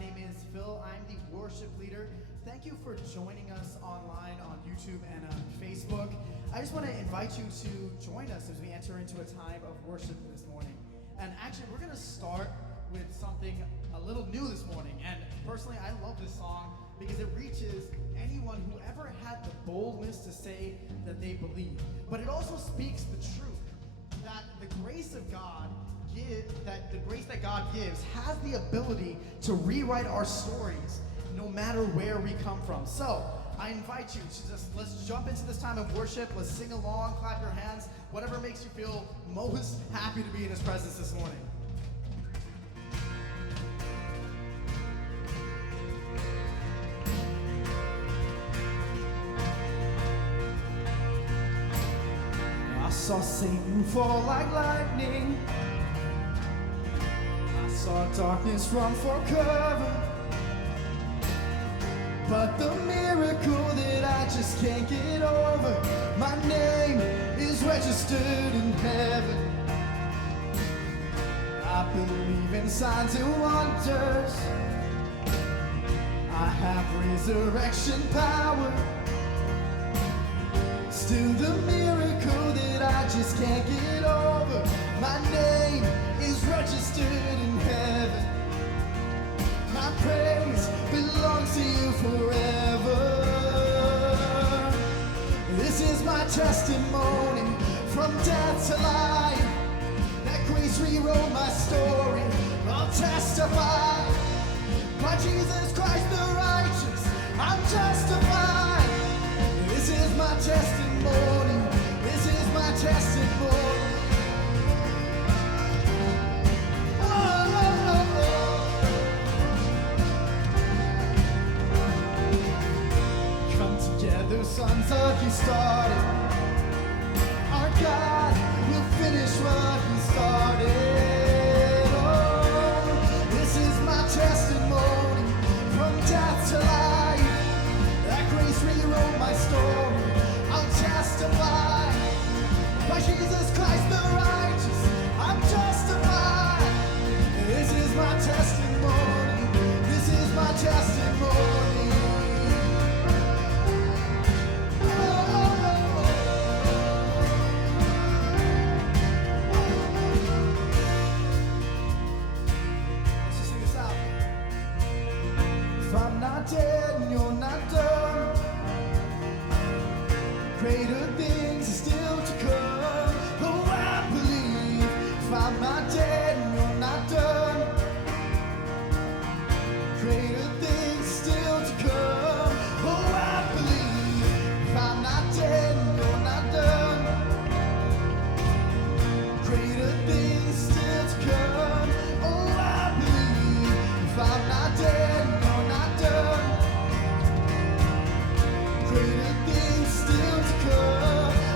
name is Phil. I'm the worship leader. Thank you for joining us online on YouTube and on Facebook. I just want to invite you to join us as we enter into a time of worship this morning. And actually, we're going to start with something a little new this morning. And personally, I love this song because it reaches anyone who ever had the boldness to say that they believe. But it also speaks the truth that the grace of God that the grace that God gives has the ability to rewrite our stories no matter where we come from. So I invite you to let's jump into this time of worship. Let's sing along, clap your hands, whatever makes you feel most happy to be in his presence this morning. I saw Satan fall like lightning. I saw darkness run for cover. But the miracle that I just can't get over, my name is registered in heaven. I believe in signs and wonders. I have resurrection power. Still the miracle that I just can't get over, my name is registered in heaven. My praise belongs to you forever. This is my testimony from death to life. That grace rewrote my story. I'll testify by Jesus Christ the righteous. I'm justified. This is my testimony. This is my testimony. Sons of you started. Our God will finish what he started. Oh, this is my testimony from death to life. That grace rewrote my story. I'll testify by Jesus Christ the righteous. I'm justified. This is my testimony. This is my testimony. Dead and you're not done. Greater things are still to come. Oh, I believe if I'm not dead and you're not done. Greater things are still to come. Oh, I believe if I'm not dead and you're not done. Greater things are still to come. Oh, I believe if I'm not dead and you're not done. Greater things still to come.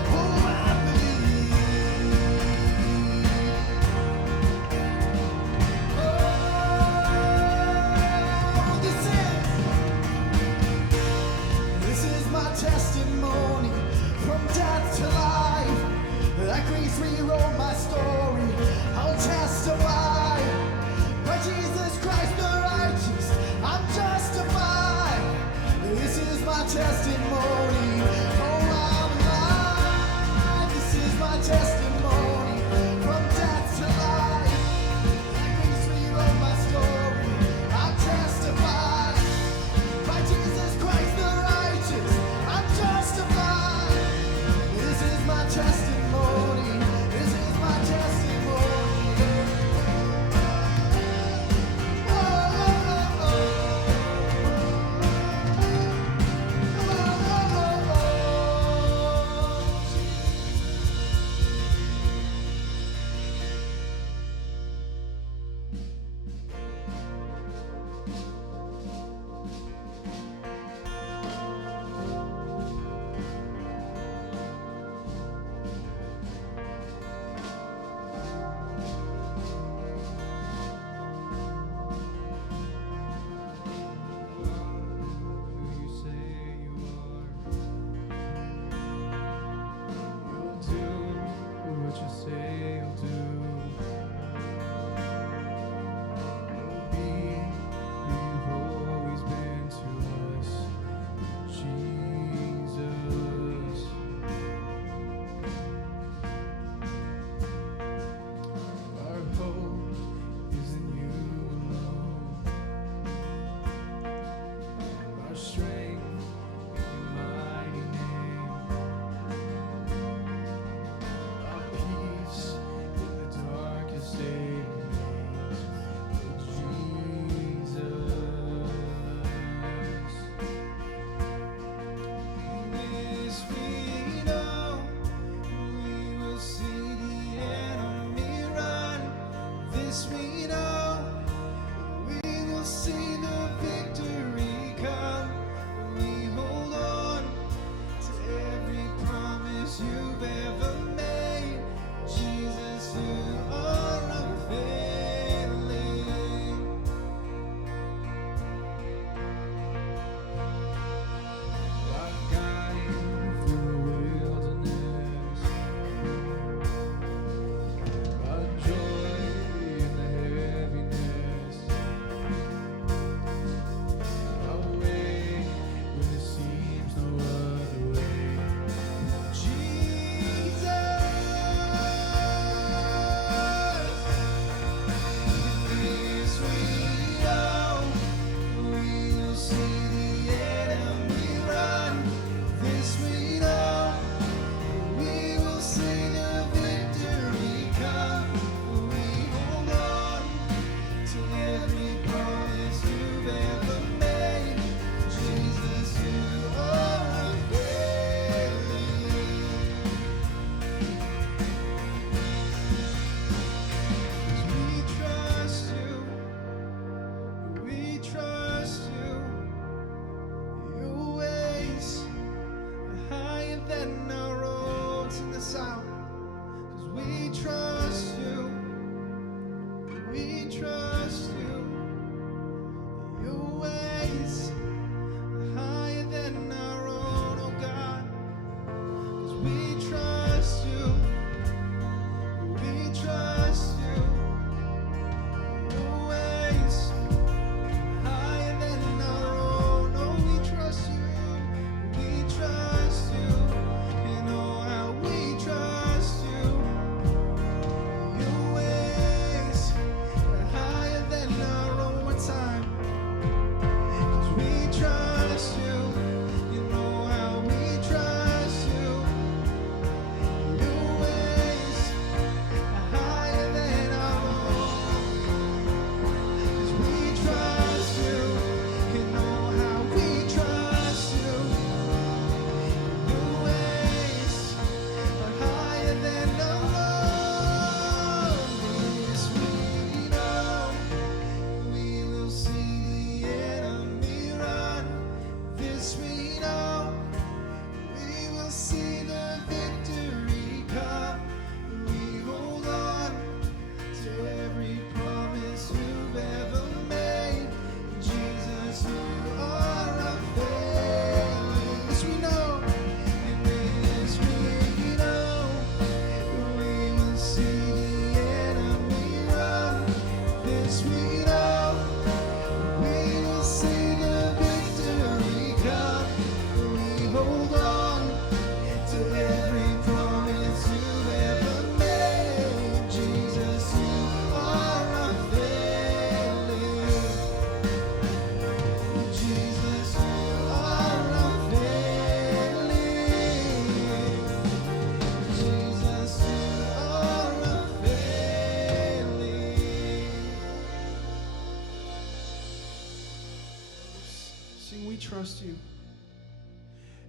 Sing, we trust you.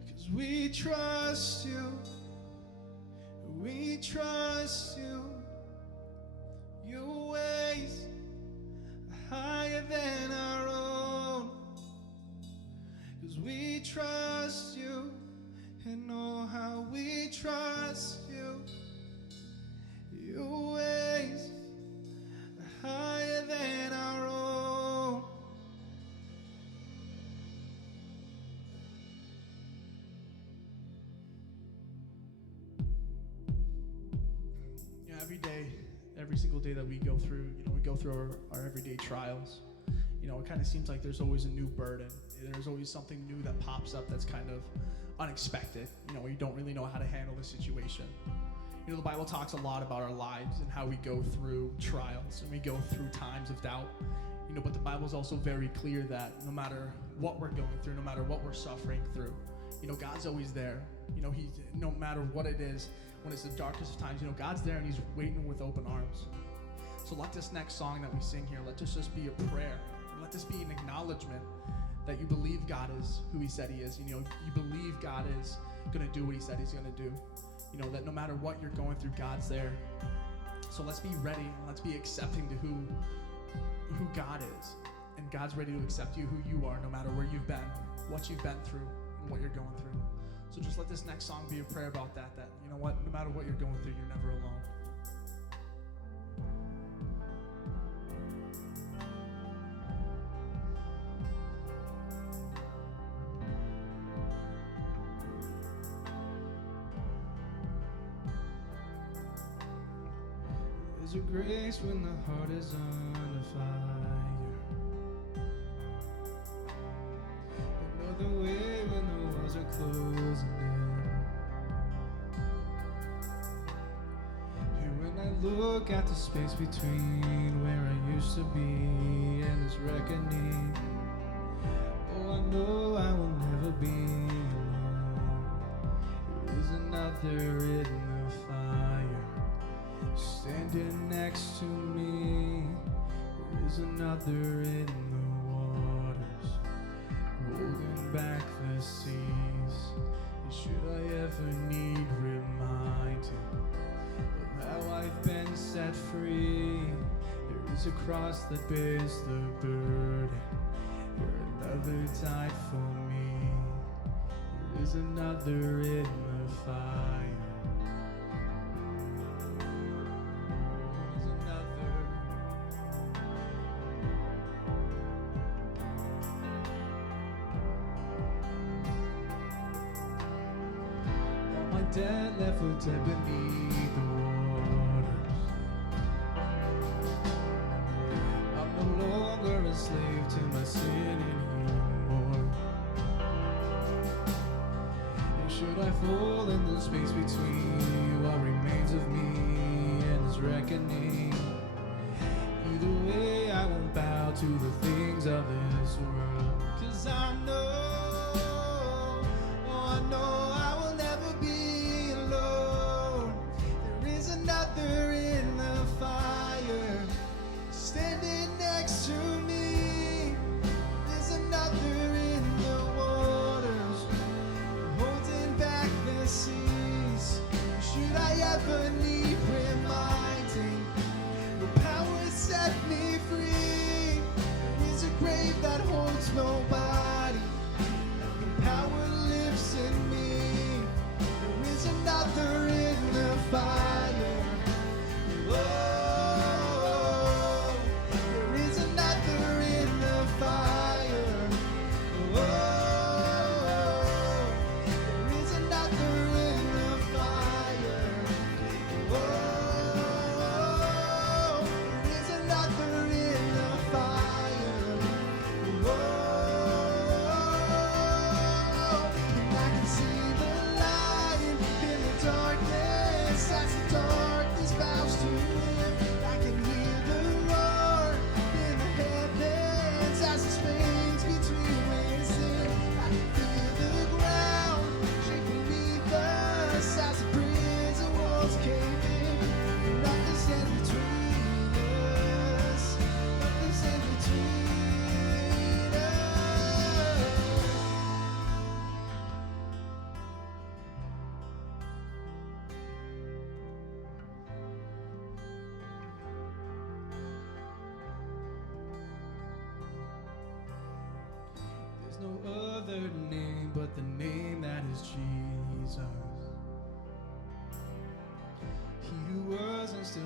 'Cause we trust you. We trust you. Your ways are higher than our own. 'Cause we trust you, and know how we trust you. Your ways are higher than our own. You know, every single day that we go through, we go through our everyday trials. It kind of seems like there's always a new burden. There's always something new that pops up that's kind of unexpected. You don't really know how to handle the situation. The Bible talks a lot about our lives and how we go through trials and we go through times of doubt. But the Bible's also very clear that no matter what we're going through, no matter what we're suffering through, God's always there. He's, no matter what it is, when it's the darkest of times, God's there and he's waiting with open arms. So let this next song that we sing here, let this just be a prayer. And let this be an acknowledgement that you believe God is who he said he is. You believe God is going to do what he said he's going to do. That no matter what you're going through, God's there. So let's be ready and let's be accepting to who God is. And God's ready to accept you who you are, no matter where you've been, what you've been through, and what you're going through. So just let this next song be a prayer about that no matter what you're going through, you're never alone. There's a grace when the heart is under fire. Another way when the walls are closing in. And when I look at the space between where I used to be and this reckoning, oh, I know I will never be alone. There is another in the fire standing next to me. There is another in the waters, holding back the seas. And should I ever need reminding of how I've been set free, there is a cross that bears the burden. There another died for me. There is another in the fire. Dead left for dead beneath the waters. I'm no longer a slave to my sin anymore. And should I fall in the space between what remains of me and this reckoning, either way I won't bow to the things of this world. 'Cause I know, oh, I know another in the fire standing next to me. There's another in the waters holding back the seas. Should I ever need reminding, your power set me free. There is a grave that holds nobody. other name but the name that is Jesus. He who was and still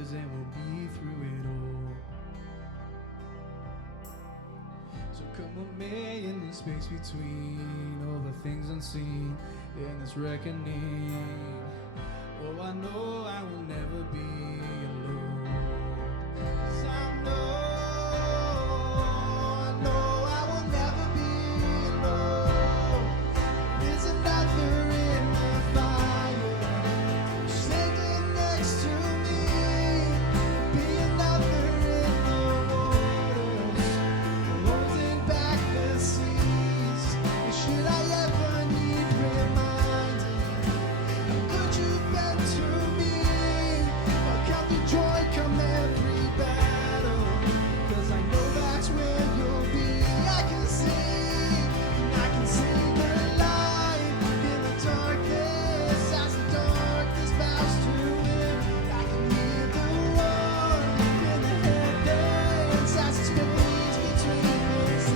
is and will be through it all. So come with me in the space between all the things unseen in this reckoning. Oh, I know I will never be alone. 'Cause I know I will never be alone. There's another in the fire standing next to me. Be another in the waters, holding back the seas. And should I ever need reminding how good you've been to me, I'll count the joy come every battle, 'cause I know that's where you'll be. I can see the light in the darkness as the darkness bows to him. I can hear the roar in the heavens as it spins between us.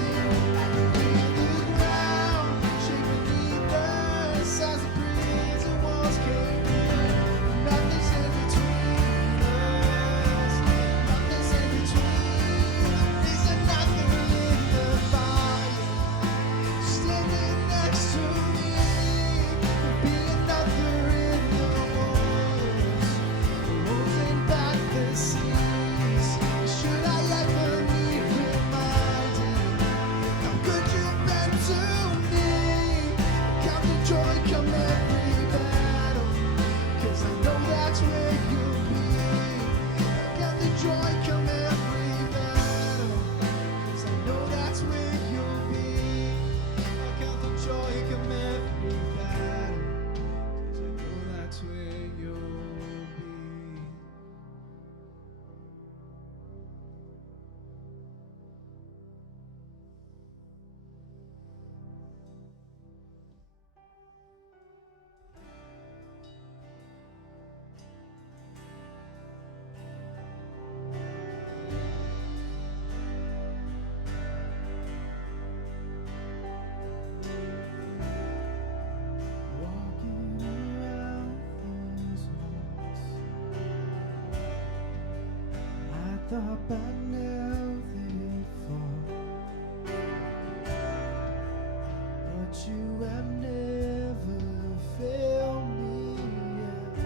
I can feel the ground shake beneath us as the prison walls came in. Nothing's in between us. Nothing's in between. There's another in the fire standing next to me. Be another in the waters, holding back the seas. Should I ever need reminding how good you've been to me, count the joy come every battle, 'cause I know that's where you'll be. Count the joy come every battle, 'cause I know that's where you'll be. Count the joy come every battle, 'cause I know that's where you'll be. Walking around these walls, I thought by now they'd fall, but you have never failed me yet.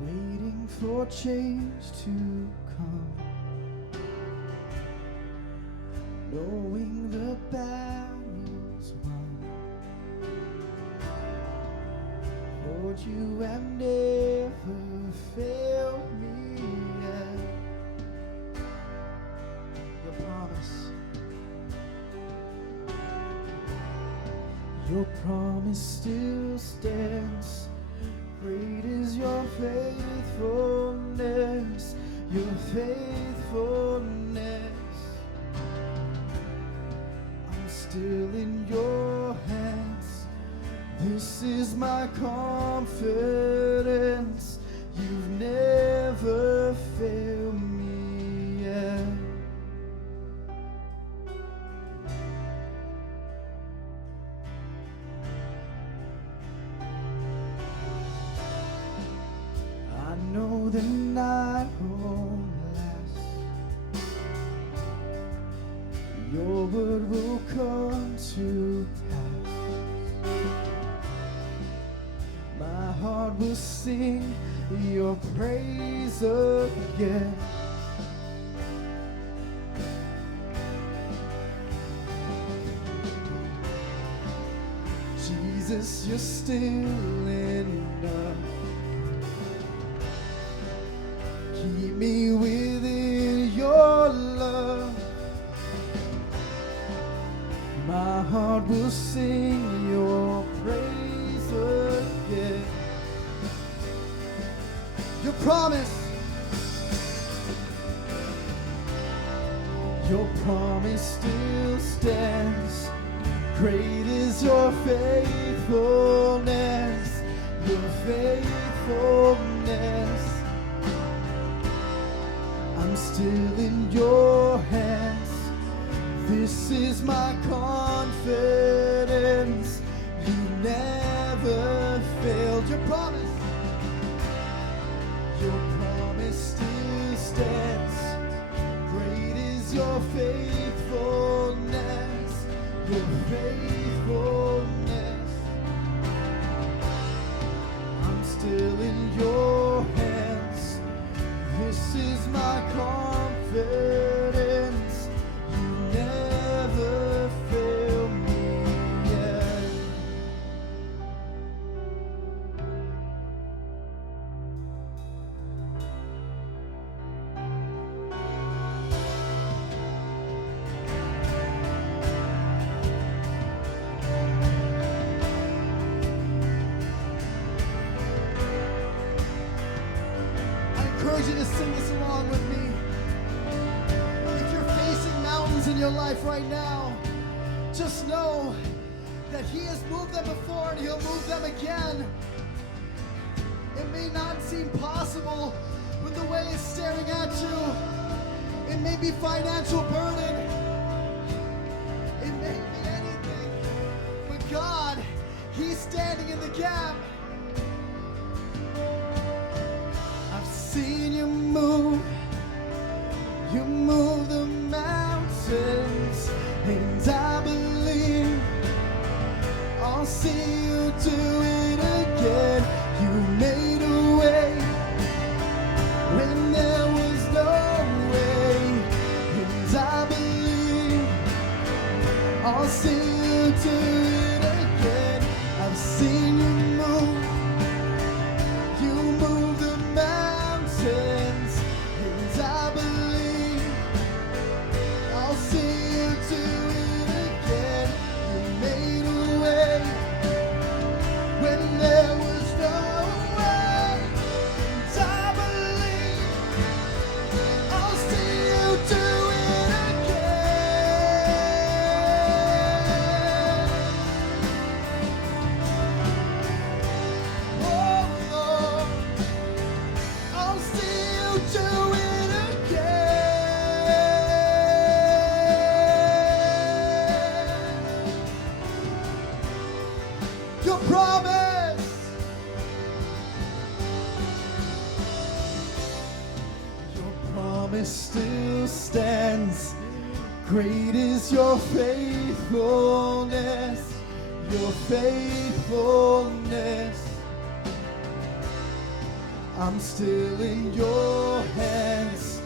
Waiting for change to come, knowing the battle's won. Lord, you have never failed me yet. Your promise still stands. Great is your faithfulness, your faithfulness. I'm still in your hands. This is my confidence. You've never failed me yet. I know the night won't last. Your word will come to pass. My heart will sing your praise again. Jesus, you're still enough. Keep me within your love. My heart will sing your praise again. Your promise still stands. Great is your faithfulness, your faithfulness. I'm still in your hands. This is my confidence. You never failed. Your promise still stands. Great is your faithfulness. Your faithfulness. I'm still in your hands. This is my confidence. You never fail me yet. I encourage you to sing this along with me. If you're facing mountains in your life right now, just know that He has moved them before and He'll move them again. It may not seem possible with the way it's staring at you. It may be financial burden. It may be anything. But God, He's standing in the gap. I've seen you move. You move the mountains, and I believe I'll see you do it again. You made a way when there was no way, and I believe I'll see you do it again. I've seen you move. You move the mountains, and I believe I'll see you do it again. You made a way when there was no way, and I believe I'll see you do it again. Oh Lord, I'll see you do it again. Your promise, your promise still stands. Great is your faithfulness, your faithfulness. I'm still in your hands.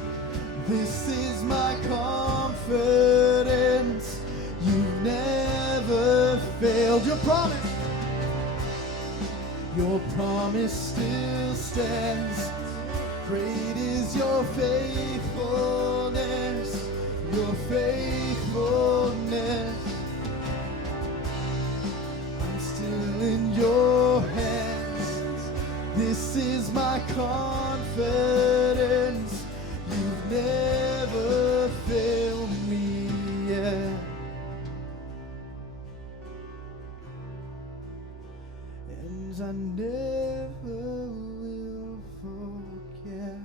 This is my confidence. You've never failed. Your promise still stands. Great is your faithfulness, your faithfulness. I'm still in your hands. This is my confidence. You've never failed me yet. And I never will forget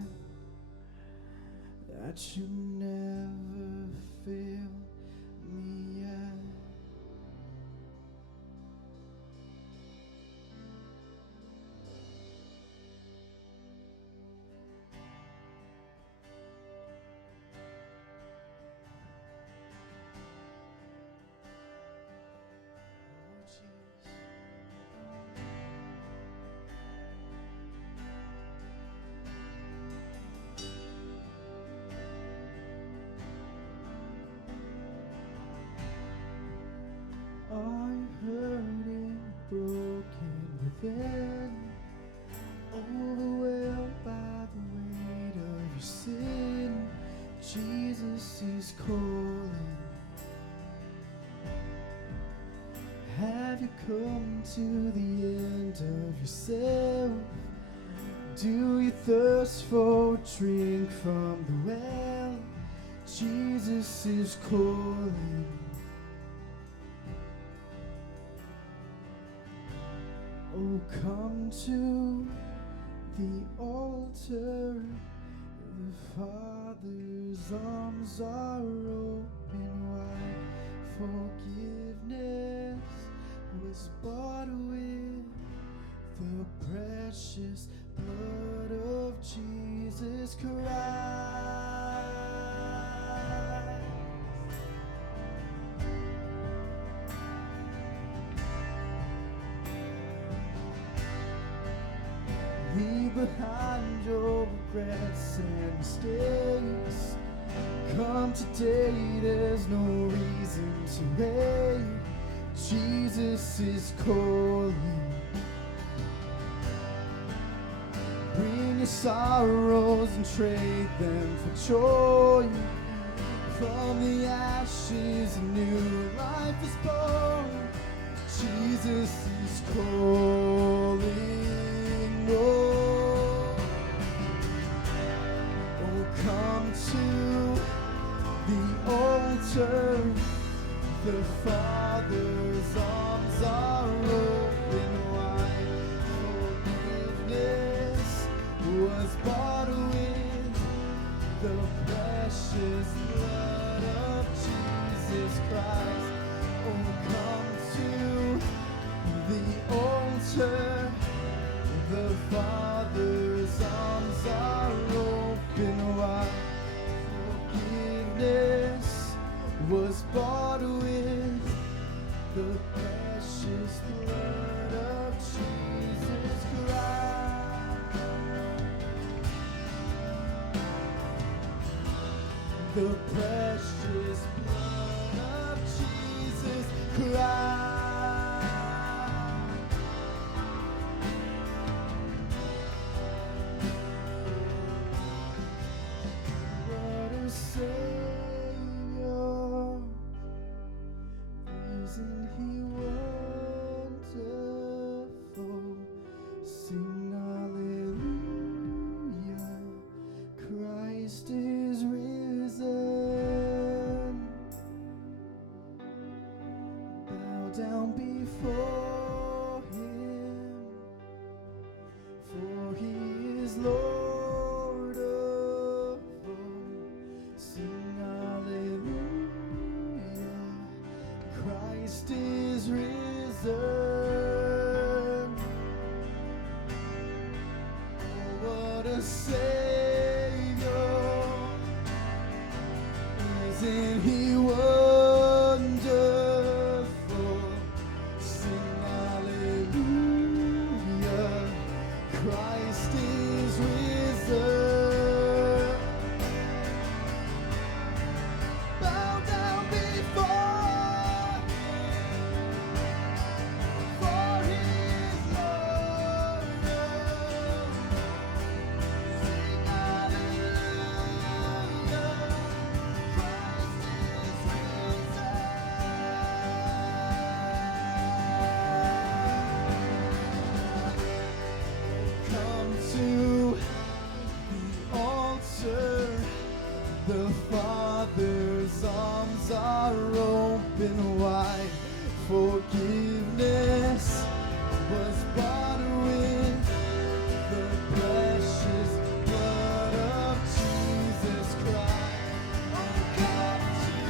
that you never failed me yet. I'm hurting, broken within, overwhelmed by the weight of your sin. Jesus is calling. Have you come to the end of yourself? Do you thirst for a drink from the well? Jesus is calling. Oh, come to the altar. The Father's arms are open wide. Forgiveness was bought with the precious blood of Jesus Christ. Leave behind your regrets and mistakes. Come today, there's no reason to wait. Jesus is calling. Bring your sorrows and trade them for joy. From the ashes, a new life is born. Jesus is calling. Oh, come to the altar. The Father's arms are open wide. Forgiveness was bought with the precious blood of Jesus Christ. Oh, come to the altar. The Father's arms are open wide. Forgiveness was bought with the precious blood of Jesus Christ. The precious blood of Jesus Christ. What a Savior. Isn't he wonderful? Sing hallelujah. Christ is risen. Bow down before him, for he is Lord of all. Sing hallelujah. Christ is risen. Oh, what a Savior. Isn't he wonderful? Sing hallelujah. Christ is risen. Bow down before for he is Lord. Sing hallelujah. Christ is risen. Come to the altar. The Father's arms are open wide. Forgiveness was bought with the precious blood of Jesus Christ. Oh, come to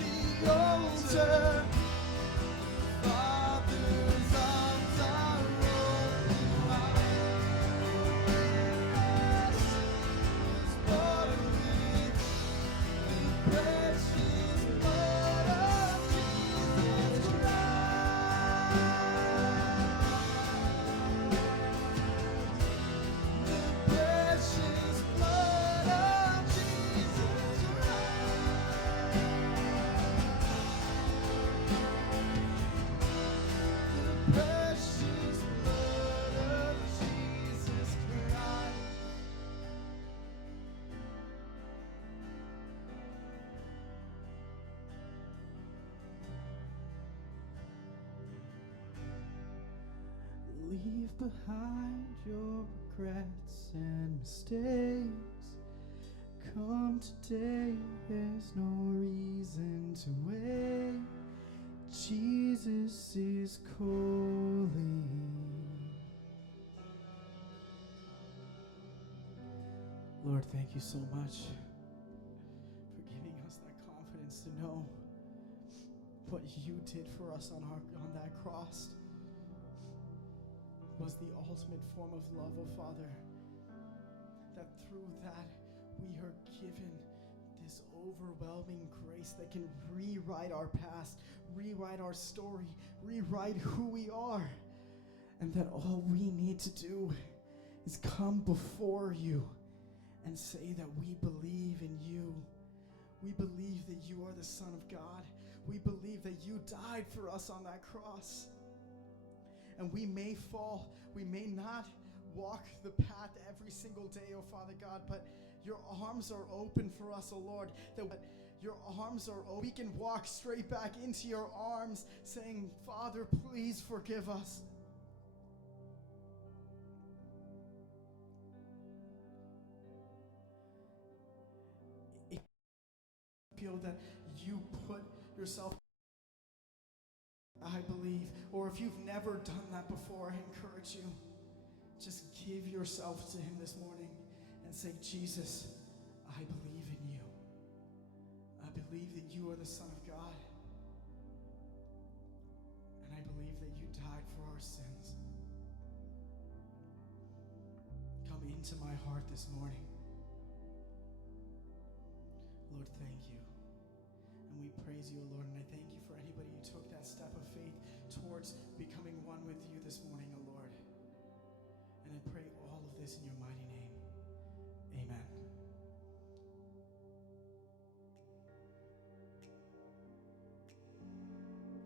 the altar. Father's arms are open wide. Forgiveness was bought with the precious blood of Jesus Christ. The precious blood of Jesus Christ. The precious blood of Jesus Christ. Leave behind your regrets and mistakes. Come today, there's no reason to wait. Jesus is calling. Lord, thank you so much for giving us that confidence to know what you did for us on that cross was the ultimate form of love, oh Father. That through that we are given this overwhelming grace that can rewrite our past, rewrite our story, rewrite who we are. And that all we need to do is come before you and say that we believe in you. We believe that you are the Son of God. We believe that you died for us on that cross. And we may fall, we may not walk the path every single day, oh Father God, but your arms are open for us, oh Lord, that your arms are open. We can walk straight back into your arms saying, Father, please forgive us. If you feel that you put yourself, I believe, or if you've never done that before, I encourage you, just give yourself to him this morning and say, Jesus, I believe in you. I believe that you are the Son of God. And I believe that you died for our sins. Come into my heart this morning. Lord, thank you. And we praise you, Lord, and I thank you for anybody who took that step of faith towards becoming one with you this morning, O Lord. And I pray all of this in your mighty name. Amen.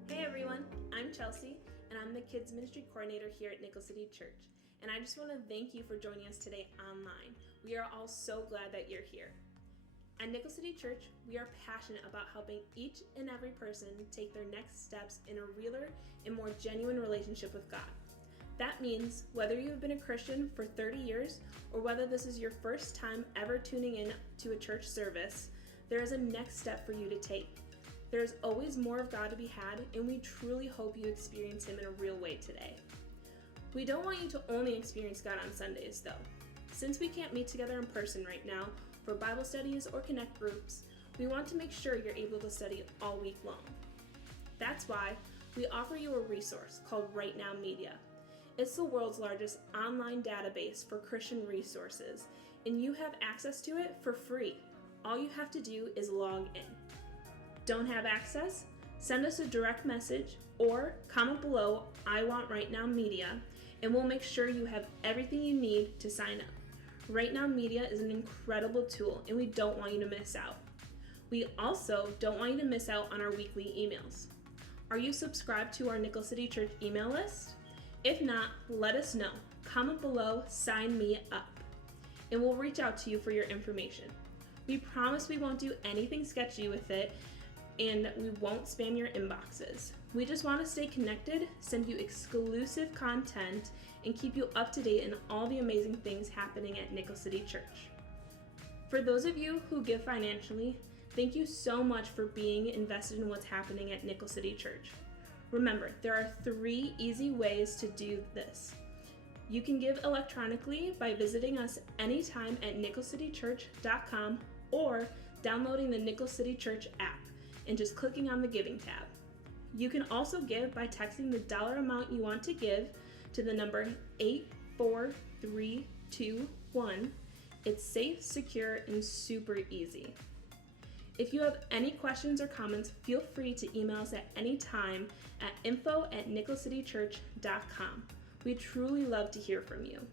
Hey everyone, I'm Chelsea, and I'm the Kids Ministry Coordinator here at Nickel City Church. And I just want to thank you for joining us today online. We are all so glad that you're here. At Nickel City Church, we are passionate about helping each and every person take their next steps in a realer and more genuine relationship with God. That means whether you have been a Christian for 30 years or whether this is your first time ever tuning in to a church service, there is a next step for you to take. There is always more of God to be had, and we truly hope you experience Him in a real way today. We don't want you to only experience God on Sundays, though. Since we can't meet together in person right now for Bible studies or connect groups, we want to make sure you're able to study all week long. That's why we offer you a resource called Right Now Media. It's the world's largest online database for Christian resources, and you have access to it for free. All you have to do is log in. Don't have access? Send us a direct message or comment below, I want Right Now Media, and we'll make sure you have everything you need to sign up. Right Now Media is an incredible tool, and we don't want you to miss out. We also don't want you to miss out on our weekly emails. Are you subscribed to our Nickel City Church email list? If not, let us know. Comment below, sign me up, and we'll reach out to you for your information. We promise we won't do anything sketchy with it, and we won't spam your inboxes. We just want to stay connected, send you exclusive content, and keep you up to date in all the amazing things happening at Nickel City Church. For those of you who give financially, thank you so much for being invested in what's happening at Nickel City Church. Remember, there are 3 easy ways to do this. You can give electronically by visiting us anytime at nickelcitychurch.com or downloading the Nickel City Church app and just clicking on the Giving tab. You can also give by texting the dollar amount you want to give to the number 84321. It's safe, secure, and super easy. If you have any questions or comments, feel free to email us at any time at info@nickelcitychurch.com. We truly love to hear from you.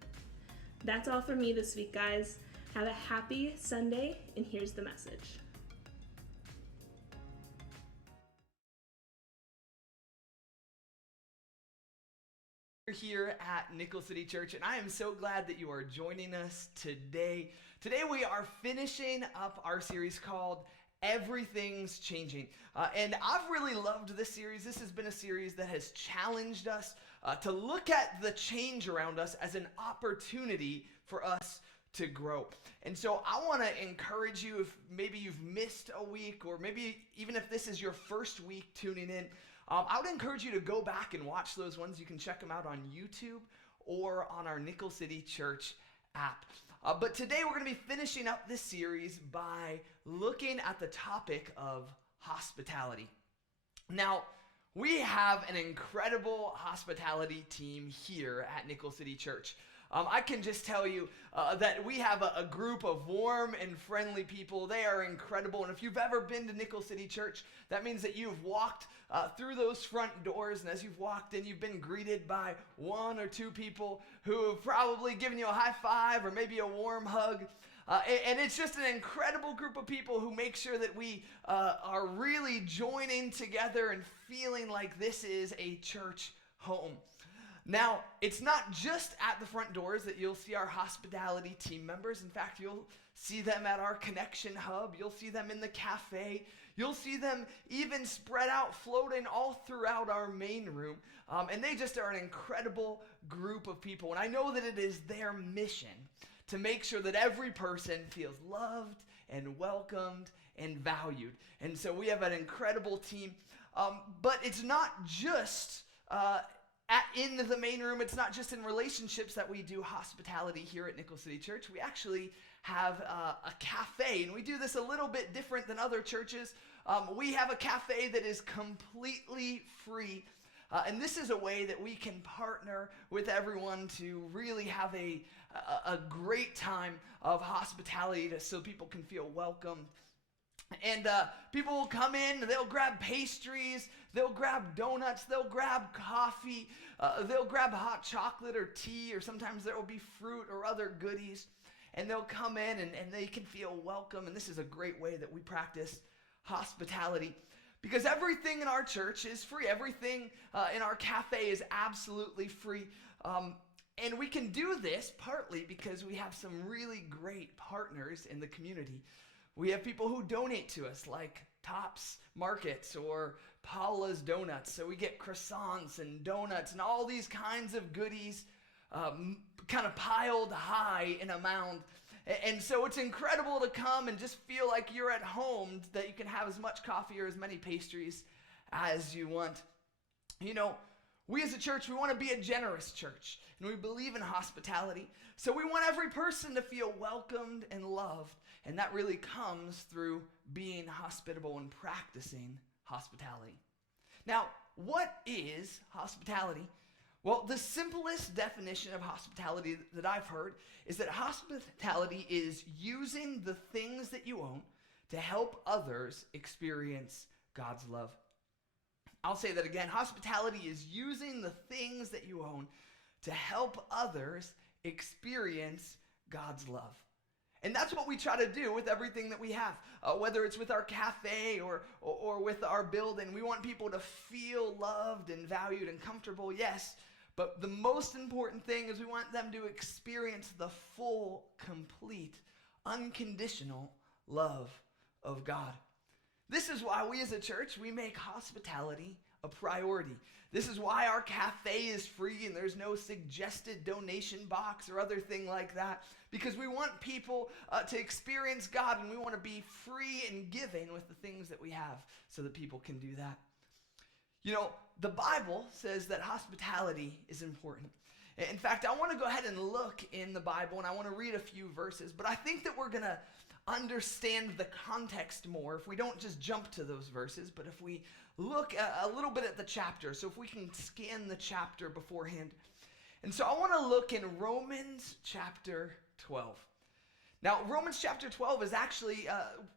That's all for me this week, guys. Have a happy Sunday, and here's the message. We're here at Nickel City Church, and I am so glad that you are joining us today. Today we are finishing up our series called Everything's Changing. And I've really loved this series. This has been a series that has challenged us to look at the change around us as an opportunity for us to grow. And so I want to encourage you, if maybe you've missed a week, or maybe even if this is your first week tuning in, I would encourage you to go back and watch those ones. You can check them out on YouTube or on our Nickel City Church app. But today we're going to be finishing up this series by looking at the topic of hospitality. Now, we have an incredible hospitality team here at Nickel City Church. I can just tell you that we have a group of warm and friendly people. They are incredible. And if you've ever been to Nickel City Church, that means that you've walked through those front doors. And as you've walked in, you've been greeted by one or two people who have probably given you a high five or maybe a warm hug. And it's just an incredible group of people who make sure that we are really joining together and feeling like this is a church home. Now, it's not just at the front doors that you'll see our hospitality team members. In fact, you'll see them at our connection hub. You'll see them in the cafe. You'll see them even spread out, floating all throughout our main room. And they just are an incredible group of people. And I know that it is their mission to make sure that every person feels loved and welcomed and valued. And so we have an incredible team. But it's not just in the main room. It's not just in relationships that we do hospitality here at Nickel City Church. We actually have a cafe, and we do this a little bit different than other churches. We have a cafe that is completely free. And this is a way that we can partner with everyone to really have a great time of hospitality so people can feel welcomed. And people will come in, they'll grab pastries, they'll grab donuts, they'll grab coffee, they'll grab hot chocolate or tea, or sometimes there will be fruit or other goodies. And they'll come in and they can feel welcome. And this is a great way that we practice hospitality. Because everything in our church is free. Everything in our cafe is absolutely free. And we can do this partly because we have some really great partners in the community. We have people who donate to us, like Tops Markets or Paula's Donuts. So we get croissants and donuts and all these kinds of goodies kind of piled high in a mound. And so it's incredible to come and just feel like you're at home, that you can have as much coffee or as many pastries as you want. You know, we as a church, we want to be a generous church, and we believe in hospitality. So we want every person to feel welcomed and loved. And that really comes through being hospitable and practicing hospitality. Now, what is hospitality? Well, the simplest definition of hospitality that I've heard is that hospitality is using the things that you own to help others experience God's love. I'll say that again. Hospitality is using the things that you own to help others experience God's love. And that's what we try to do with everything that we have, whether it's with our cafe or with our building. We want people to feel loved and valued and comfortable, yes. But the most important thing is we want them to experience the full, complete, unconditional love of God. This is why we as a church, we make hospitality a priority. This is why our cafe is free and there's no suggested donation box or other thing like that. Because we want people to experience God, and we want to be free and giving with the things that we have so that people can do that. You know, the Bible says that hospitality is important. In fact, I want to go ahead and look in the Bible, and I want to read a few verses, but I think that we're going to understand the context more if we don't just jump to those verses, but if we look a little bit at the chapter. So if we can scan the chapter beforehand. And so I want to look in Romans chapter 12. Now, Romans chapter 12 is actually,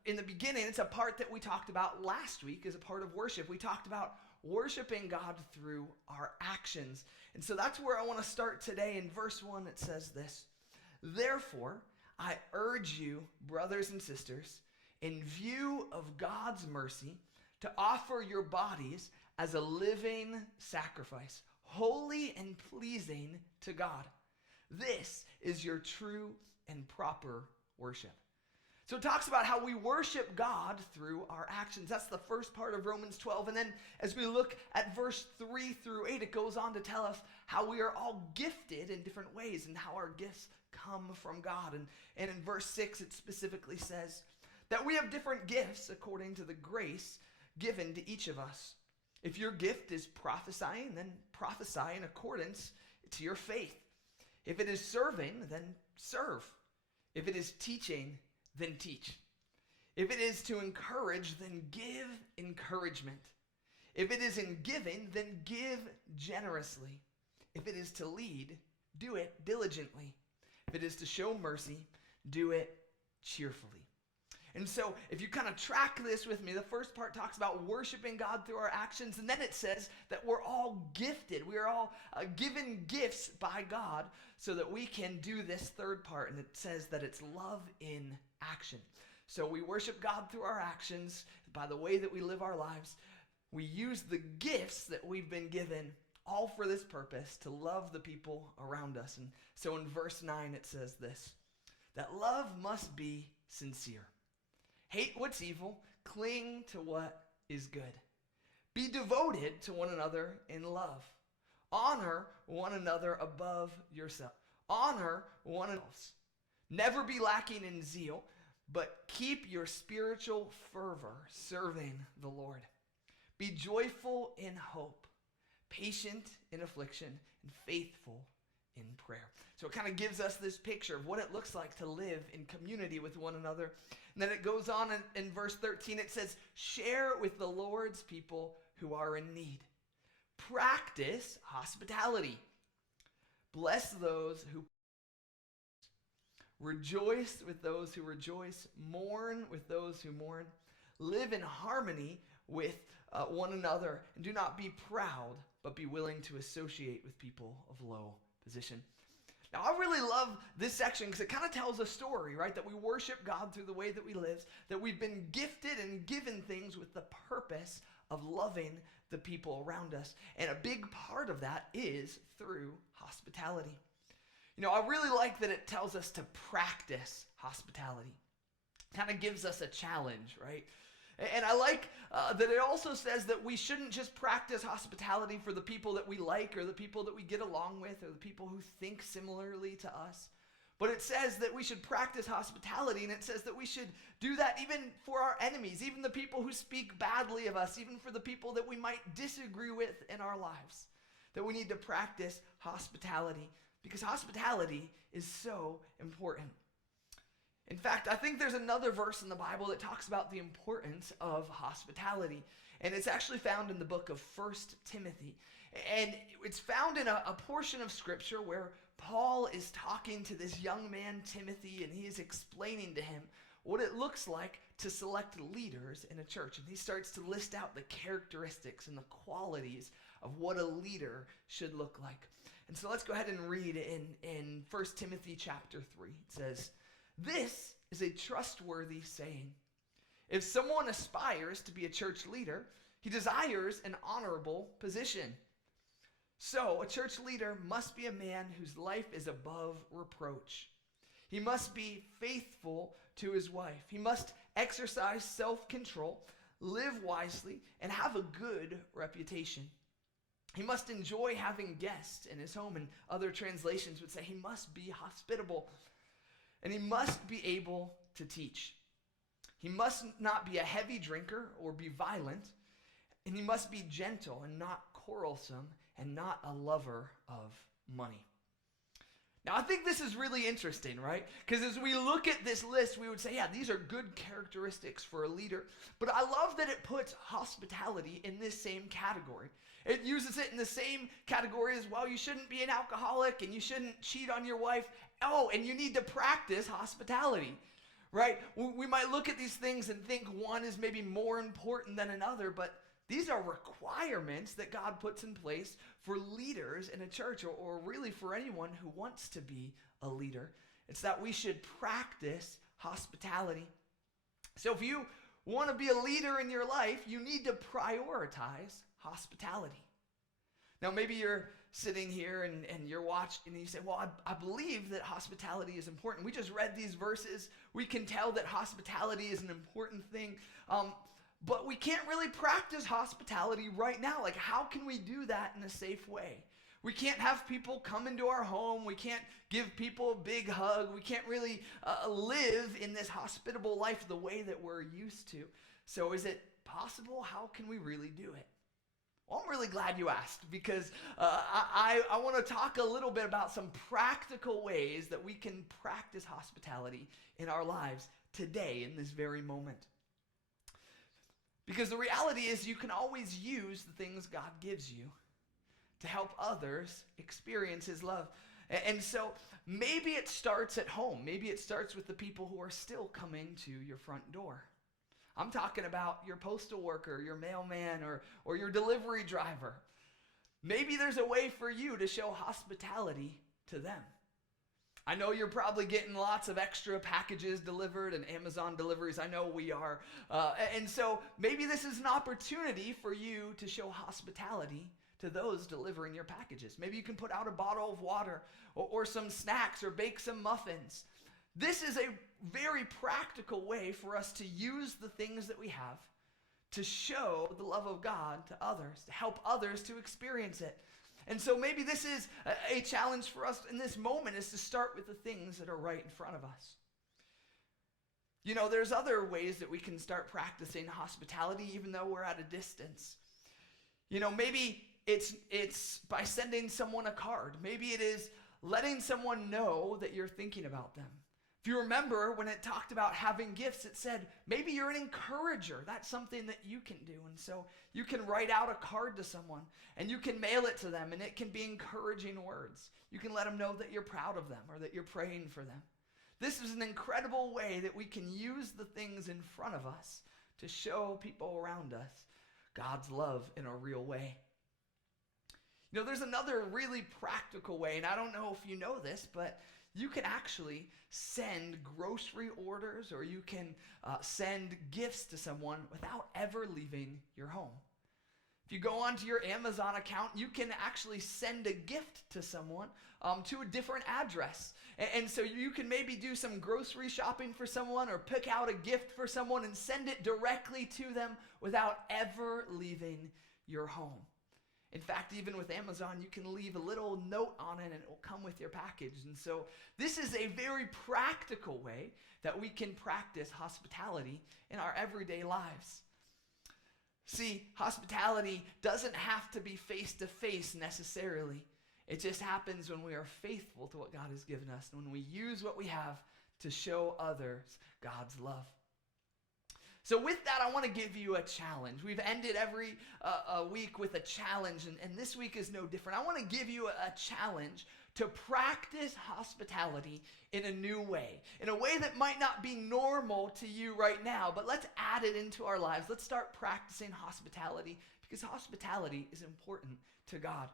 in the beginning, it's a part that we talked about last week as a part of worship. We talked about worshiping God through our actions. And so that's where I want to start today. In verse 1, it says this: "Therefore, I urge you, brothers and sisters, in view of God's mercy, to offer your bodies as a living sacrifice, holy and pleasing to God. This is your true and proper worship." So it talks about how we worship God through our actions. That's the first part of Romans 12. And then as we look at verse 3 through 8, it goes on to tell us how we are all gifted in different ways and how our gifts come from God. And in verse 6, it specifically says that we have different gifts according to the grace given to each of us. If your gift is prophesying, then prophesy in accordance to your faith. If it is serving, then serve. If it is teaching, then teach. If it is to encourage, then give encouragement. If it is in giving, then give generously. If it is to lead, do it diligently. If it is to show mercy, do it cheerfully. And so if you kind of track this with me, the first part talks about worshiping God through our actions, and then it says that we're all gifted. We are all given gifts by God so that we can do this third part, and it says that it's love in action. So we worship God through our actions, by the way that we live our lives. We use the gifts that we've been given all for this purpose, to love the people around us. And so in verse 9 it says this, that love must be sincere. Hate what's evil, cling to what is good. Be devoted to one another in love. Honor one another above yourself. Honor one another. Never be lacking in zeal, but keep your spiritual fervor serving the Lord. Be joyful in hope, patient in affliction, and faithful in prayer. So it kind of gives us this picture of what it looks like to live in community with one another. And then it goes on in verse 13, it says, share with the Lord's people who are in need. Practice hospitality. Bless those who rejoice with those who rejoice. Mourn with those who mourn. Live in harmony with one another. And do not be proud, but be willing to associate with people of low position. Now, I really love this section because it kind of tells a story, right? That we worship God through the way that we live, that we've been gifted and given things with the purpose of loving the people around us. And a big part of that is through hospitality. You know, I really like that it tells us to practice hospitality. Kind of gives us a challenge, right? And I like that it also says that we shouldn't just practice hospitality for the people that we like or the people that we get along with or the people who think similarly to us. But it says that we should practice hospitality, and it says that we should do that even for our enemies, even the people who speak badly of us, even for the people that we might disagree with in our lives. That we need to practice hospitality because hospitality is so important. In fact, I think there's another verse in the Bible that talks about the importance of hospitality. And it's actually found in the book of 1 Timothy. And it's found in a portion of Scripture where Paul is talking to this young man, Timothy, and he is explaining to him what it looks like to select leaders in a church. And he starts to list out the characteristics and the qualities of what a leader should look like. And so let's go ahead and read in 1 Timothy chapter 3. It says, this is a trustworthy saying. If someone aspires to be a church leader, he desires an honorable position. So, a church leader must be a man whose life is above reproach. He must be faithful to his wife. He must exercise self-control, live wisely, and have a good reputation. He must enjoy having guests in his home, and other translations would say he must be hospitable. And he must be able to teach. He must not be a heavy drinker or be violent. And he must be gentle and not quarrelsome and not a lover of money. Now, I think this is really interesting, right? Because as we look at this list, we would say, yeah, these are good characteristics for a leader. But I love that it puts hospitality in this same category. It uses it in the same category as, well, you shouldn't be an alcoholic and you shouldn't cheat on your wife. Oh, and you need to practice hospitality, right? We might look at these things and think one is maybe more important than another, but these are requirements that God puts in place for leaders in a church or really for anyone who wants to be a leader. It's that we should practice hospitality. So if you want to be a leader in your life, you need to prioritize hospitality. Now, maybe you're sitting here and you're watching and you say, well, I believe that hospitality is important. We just read these verses. We can tell that hospitality is an important thing. But we can't really practice hospitality right now. Like, how can we do that in a safe way? We can't have people come into our home. We can't give people a big hug. We can't really live in this hospitable life the way that we're used to. So is it possible? How can we really do it? Well, I'm really glad you asked because I want to talk a little bit about some practical ways that we can practice hospitality in our lives today in this very moment. Because the reality is you can always use the things God gives you to help others experience his love. And so maybe it starts at home. Maybe it starts with the people who are still coming to your front door. I'm talking about your postal worker, your mailman, or your delivery driver. Maybe there's a way for you to show hospitality to them. I know you're probably getting lots of extra packages delivered and Amazon deliveries. I know we are. And so maybe this is an opportunity for you to show hospitality to those delivering your packages. Maybe you can put out a bottle of water or some snacks or bake some muffins. This is a very practical way for us to use the things that we have to show the love of God to others, to help others to experience it. And so maybe this is a challenge for us in this moment, is to start with the things that are right in front of us. You know, there's other ways that we can start practicing hospitality even though we're at a distance. You know, maybe it's by sending someone a card. Maybe it is letting someone know that you're thinking about them. If you remember when it talked about having gifts, it said maybe you're an encourager. That's something that you can do. And so you can write out a card to someone and you can mail it to them, and it can be encouraging words. You can let them know that you're proud of them or that you're praying for them. This is an incredible way that we can use the things in front of us to show people around us God's love in a real way. You know, there's another really practical way, and I don't know if you know this, but you can actually send grocery orders, or you can send gifts to someone without ever leaving your home. If you go onto your Amazon account, you can actually send a gift to someone to a different address. And so you can maybe do some grocery shopping for someone or pick out a gift for someone and send it directly to them without ever leaving your home. In fact, even with Amazon, you can leave a little note on it and it will come with your package. And so this is a very practical way that we can practice hospitality in our everyday lives. See, hospitality doesn't have to be face-to-face necessarily. It just happens when we are faithful to what God has given us and when we use what we have to show others God's love. So with that, I want to give you a challenge. We've ended every week with a challenge, and this week is no different. I want to give you a challenge to practice hospitality in a new way, in a way that might not be normal to you right now, but let's add it into our lives. Let's start practicing hospitality, because hospitality is important to God.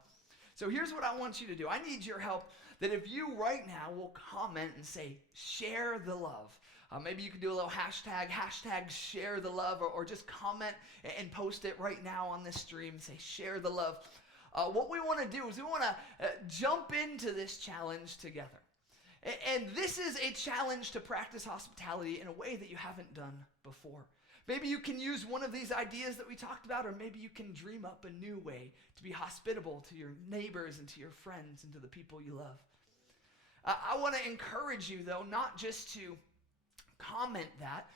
So here's what I want you to do. I need your help that if you right now will comment and say, share the love. Maybe you can do a little hashtag share the love, or just comment and post it right now on this stream and say share the love. What we want to do is we want to jump into this challenge together. And this is a challenge to practice hospitality in a way that you haven't done before. Maybe you can use one of these ideas that we talked about, or maybe you can dream up a new way to be hospitable to your neighbors and to your friends and to the people you love. I want to encourage you, though, not just to comment that.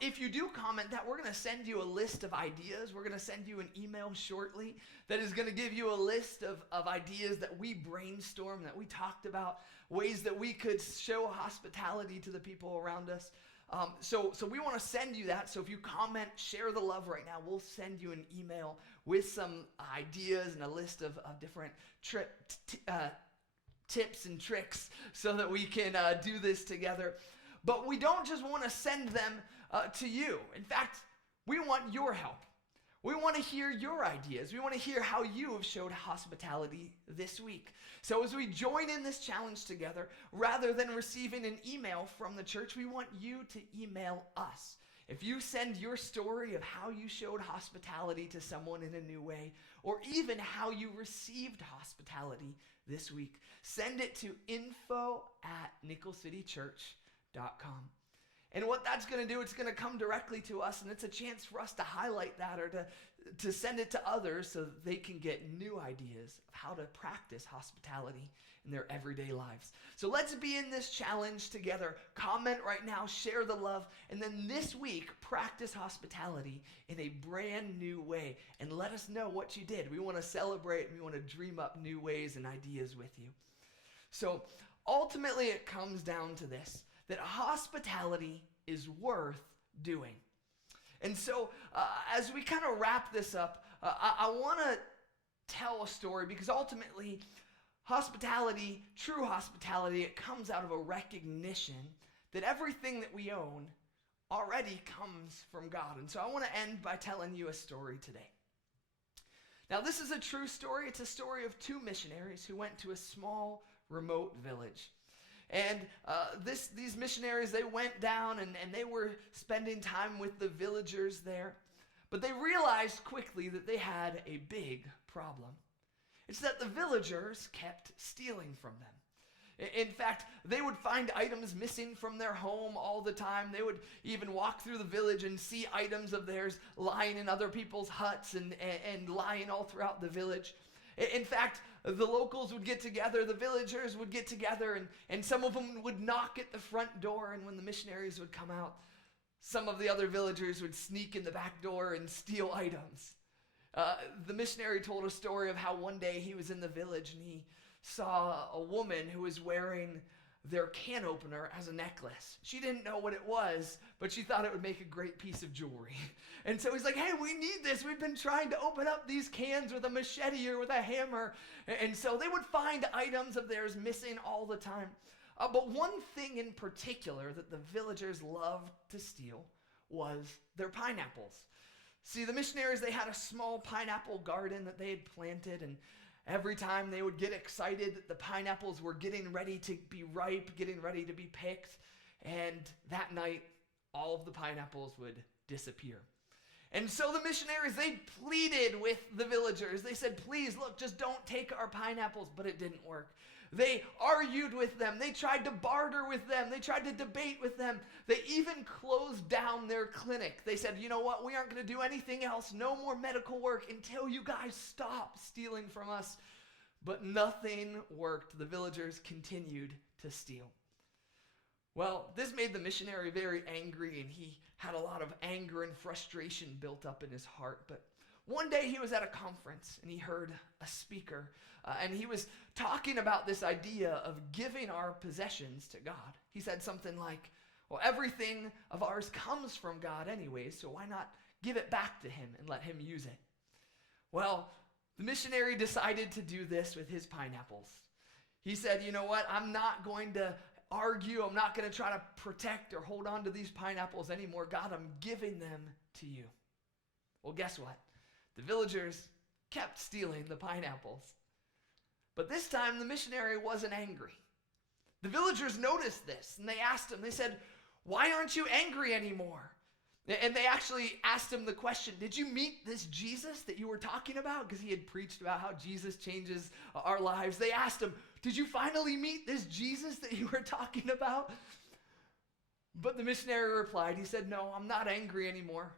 If you do comment that, we're going to send you a list of ideas. We're going to send you an email shortly that is going to give you a list of ideas that we brainstormed, that we talked about, ways that we could show hospitality to the people around us. So we want to send you that. So if you comment, share the love right now, we'll send you an email with some ideas and a list of different tips and tricks so that we can do this together. But we don't just want to send them to you. In fact, we want your help. We want to hear your ideas. We want to hear how you have showed hospitality this week. So as we join in this challenge together, rather than receiving an email from the church, we want you to email us. If you send your story of how you showed hospitality to someone in a new way, or even how you received hospitality this week, send it to info@nickelcitychurch.com. And what that's going to do, it's going to come directly to us, and it's a chance for us to highlight that or to to send it to others so that they can get new ideas of how to practice hospitality in their everyday lives. So let's be in this challenge together. Comment right now, share the love, and then this week, practice hospitality in a brand new way. And let us know what you did. We want to celebrate, and we want to dream up new ways and ideas with you. So ultimately, it comes down to this, that hospitality is worth doing. And so as we kind of wrap this up, I want to tell a story, because ultimately, hospitality, true hospitality, it comes out of a recognition that everything that we own already comes from God. And so I want to end by telling you a story today. Now, this is a true story. It's a story of two missionaries who went to a small, remote village. And these missionaries, they went down and they were spending time with the villagers there. But they realized quickly that they had a big problem. It's that the villagers kept stealing from them. In fact, they would find items missing from their home all the time. They would even walk through the village and see items of theirs lying in other people's huts and lying all throughout the village. In fact, the locals would get together, the villagers would get together, and some of them would knock at the front door, and when the missionaries would come out, some of the other villagers would sneak in the back door and steal items. The missionary told a story of how one day he was in the village and he saw a woman who was wearing their can opener as a necklace. She didn't know what it was, but she thought it would make a great piece of jewelry. And so he's like, hey, we need this. We've been trying to open up these cans with a machete or with a hammer. And so they would find items of theirs missing all the time. But one thing in particular that the villagers loved to steal was their pineapples. See, the missionaries, they had a small pineapple garden that they had planted, and every time they would get excited that the pineapples were getting ready to be ripe, getting ready to be picked, and that night, all of the pineapples would disappear. And so the missionaries, they pleaded with the villagers. They said, please, look, just don't take our pineapples, but it didn't work. They argued with them. They tried to barter with them. They tried to debate with them. They even closed down their clinic. They said, you know what? We aren't going to do anything else. No more medical work until you guys stop stealing from us. But nothing worked. The villagers continued to steal. Well, this made the missionary very angry, and he had a lot of anger and frustration built up in his heart. But one day he was at a conference, and he heard a speaker, and he was talking about this idea of giving our possessions to God. He said something like, well, everything of ours comes from God anyways, so why not give it back to him and let him use it? Well, the missionary decided to do this with his pineapples. He said, you know what? I'm not going to argue. I'm not going to try to protect or hold on to these pineapples anymore. God, I'm giving them to you. Well, guess what? The villagers kept stealing the pineapples. But this time, the missionary wasn't angry. The villagers noticed this, and they asked him, they said, why aren't you angry anymore? And they actually asked him the question, did you meet this Jesus that you were talking about? Because he had preached about how Jesus changes our lives. They asked him, did you finally meet this Jesus that you were talking about? But the missionary replied, he said, no, I'm not angry anymore.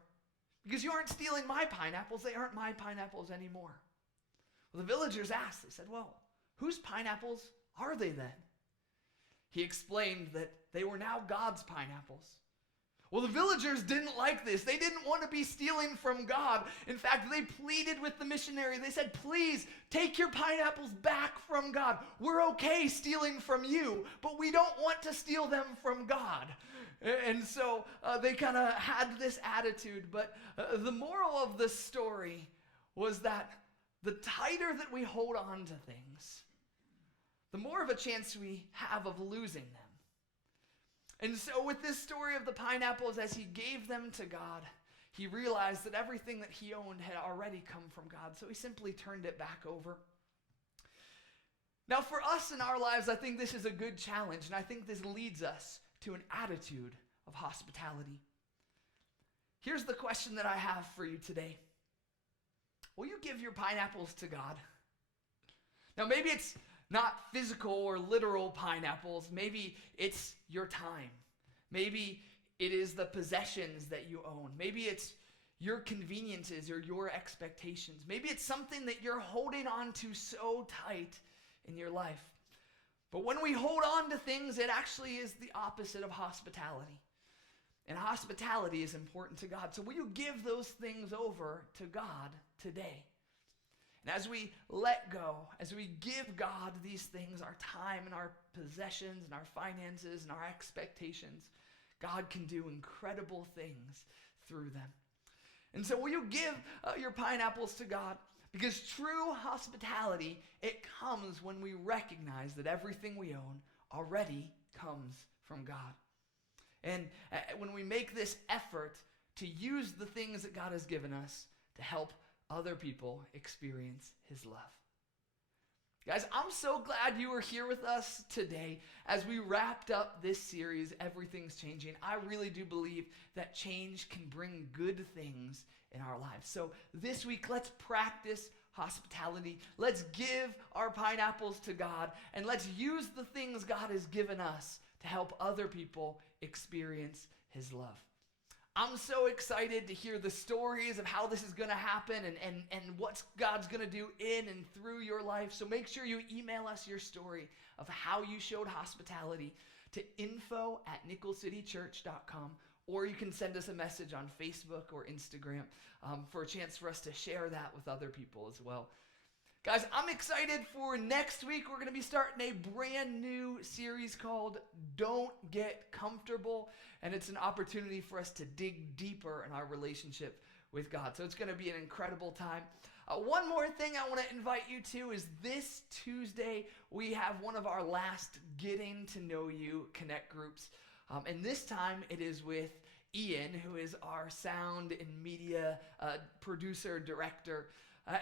Because you aren't stealing my pineapples. They aren't my pineapples anymore. Well, the villagers asked, they said, well, whose pineapples are they then? He explained that they were now God's pineapples. Well, the villagers didn't like this. They didn't want to be stealing from God. In fact, they pleaded with the missionary. They said, please take your pineapples back from God. We're okay stealing from you, but we don't want to steal them from God. And so they kind of had this attitude. But the moral of the story was that the tighter that we hold on to things, the more of a chance we have of losing them. And so with this story of the pineapples, as he gave them to God, he realized that everything that he owned had already come from God. So he simply turned it back over. Now for us in our lives, I think this is a good challenge, and I think this leads us to an attitude of hospitality. Here's the question that I have for you today. Will you give your pineapples to God? Now maybe it's not physical or literal pineapples. Maybe it's your time. Maybe it is the possessions that you own. Maybe it's your conveniences or your expectations. Maybe it's something that you're holding on to so tight in your life. But when we hold on to things, it actually is the opposite of hospitality. And hospitality is important to God. So will you give those things over to God today? And as we let go, as we give God these things, our time and our possessions and our finances and our expectations, God can do incredible things through them. And so will you give your pineapples to God? Because true hospitality, it comes when we recognize that everything we own already comes from God. And when we make this effort to use the things that God has given us to help other people experience his love. Guys, I'm so glad you were here with us today as we wrapped up this series, Everything's Changing. I really do believe that change can bring good things in our lives. So this week, let's practice hospitality. Let's give our pineapples to God, and let's use the things God has given us to help other people experience his love. I'm so excited to hear the stories of how this is going to happen and what God's going to do in and through your life. So make sure you email us your story of how you showed hospitality to info@nickelcitychurch.com, or you can send us a message on Facebook or Instagram for a chance for us to share that with other people as well. Guys, I'm excited for next week. We're going to be starting a brand new series called Don't Get Comfortable, and it's an opportunity for us to dig deeper in our relationship with God. So it's going to be an incredible time. One more thing I want to invite you to is this Tuesday, we have one of our last Getting to Know You Connect groups. And this time it is with Ian, who is our sound and media producer, director.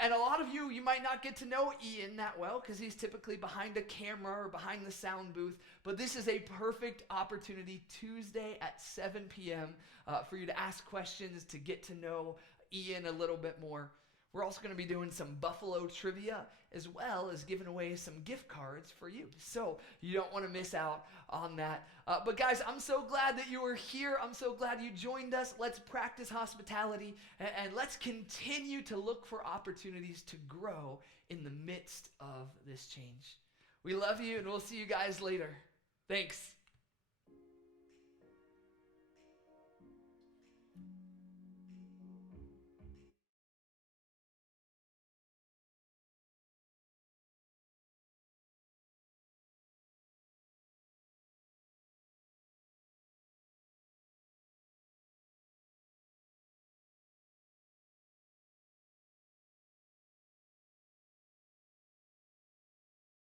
And a lot of you might not get to know Ian that well because he's typically behind a camera or behind the sound booth. But this is a perfect opportunity Tuesday at 7 p.m. For you to ask questions, to get to know Ian a little bit more. We're also going to be doing some Buffalo trivia as well as giving away some gift cards for you. So you don't want to miss out on that. But guys, I'm so glad that you were here. I'm so glad you joined us. Let's practice hospitality and let's continue to look for opportunities to grow in the midst of this change. We love you and we'll see you guys later. Thanks.